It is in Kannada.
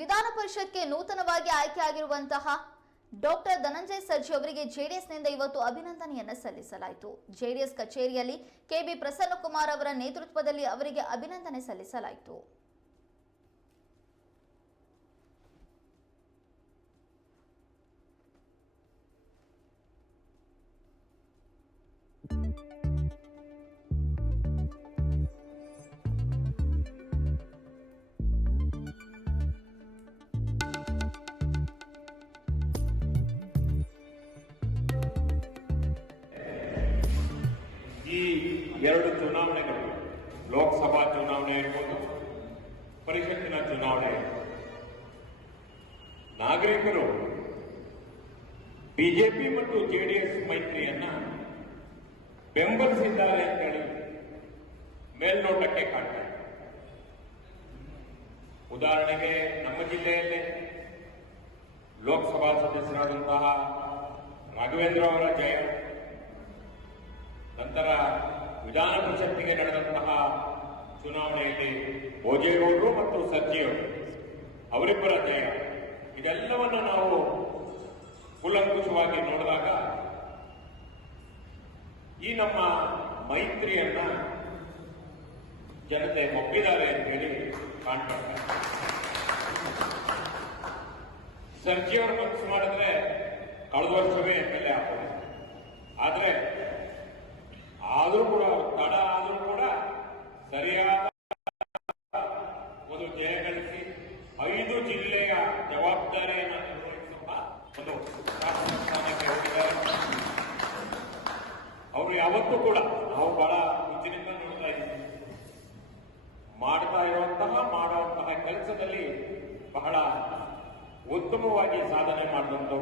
ವಿಧಾನ ಪರಿಷತ್ಗೆ ನೂತನವಾಗಿ ಆಯ್ಕೆಯಾಗಿರುವಂತಹ ಡಾಕ್ಟರ್ ಧನಂಜಯ ಸರ್ಜಿ ಅವರಿಗೆ ಜೆಡಿಎಸ್ನಿಂದ ಇವತ್ತು ಅಭಿನಂದನೆಯನ್ನು ಸಲ್ಲಿಸಲಾಯಿತು. ಜೆಡಿಎಸ್ ಕಚೇರಿಯಲ್ಲಿ ಕೆಬಿ ಪ್ರಸನ್ನಕುಮಾರ್ ಅವರ ನೇತೃತ್ವದಲ್ಲಿ ಅವರಿಗೆ ಅಭಿನಂದನೆ ಸಲ್ಲಿಸಲಾಯಿತು. ಈ ಎರಡು ಚುನಾವಣೆಗಳು ಲೋಕಸಭಾ ಚುನಾವಣೆ ಇರ್ಬೋದು, ಪರಿಷತ್ತಿನ ಚುನಾವಣೆ. ನಾಗರಿಕರು ಬಿಜೆಪಿ ಮತ್ತು ಜೆಡಿಎಸ್ ಮೈತ್ರಿಯನ್ನ ಬೆಂಬಲಿಸಿದ್ದಾರೆ ಅಂತೇಳಿ ಮೇಲ್ನೋಟಕ್ಕೆ ಕಾಣ್ತಾರೆ ಉದಾಹರಣೆಗೆ ನಮ್ಮ ಜಿಲ್ಲೆಯಲ್ಲೇ ಲೋಕಸಭಾ ಸದಸ್ಯರಾದಂತಹ ರಾಘವೇಂದ್ರ ಅವರ ಜಯ ನಂತರ ವಿಧಾನ ಪರಿಷತ್ತಿಗೆ ನಡೆದಂತಹ ಚುನಾವಣೆಯಲ್ಲಿ ಭೋಜೇಗೌಡರು ಮತ್ತು ಸಜ್ಜಿಯವರು ಅವರಿಬ್ಬರ ಜಯ. ಇದೆಲ್ಲವನ್ನು ನಾವು ಕೂಲಂಕುಷವಾಗಿ ನೋಡಿದಾಗ ಈ ನಮ್ಮ ಮೈತ್ರಿಯನ್ನ ಜನತೆ ಒಪ್ಪಿದ್ದಾರೆ ಅಂತೇಳಿ ಕಾಣ್ತಾರೆ ಸರ್ಜಿಯವರು ಮನಸ್ಸು ಮಾಡಿದ್ರೆ ಕಳೆದ ವರ್ಷವೇ ಎಂ ಎಲ್ ಎ ಆದ್ರೆ ಆದರೂ ಕೂಡ, ತಡ ಆದರೂ ಕೂಡ ಸರಿಯಾದ ಒಂದು ಜಯ ಗಳಿಸಿ ಐದು ಜಿಲ್ಲೆಯ ಜವಾಬ್ದಾರಿಯನ್ನು ನಿರ್ವಹಿಸುವ ಒಂದು ಸ್ಥಾನಕ್ಕೆ ಹೋಗಿದ್ದಾರೆ. ಅವರು ಯಾವತ್ತೂ ಕೂಡ ನಾವು ಬಹಳ ಮುಂಚಿನಿಂದ ನೋಡ್ತಾ ಇದ್ದೀವಿ. ಮಾಡ್ತಾ ಇರುವಂತಹ, ಮಾಡುವಂತಹ ಕೆಲಸದಲ್ಲಿ ಬಹಳ ಉತ್ತಮವಾಗಿ ಸಾಧನೆ ಮಾಡ್ತಾ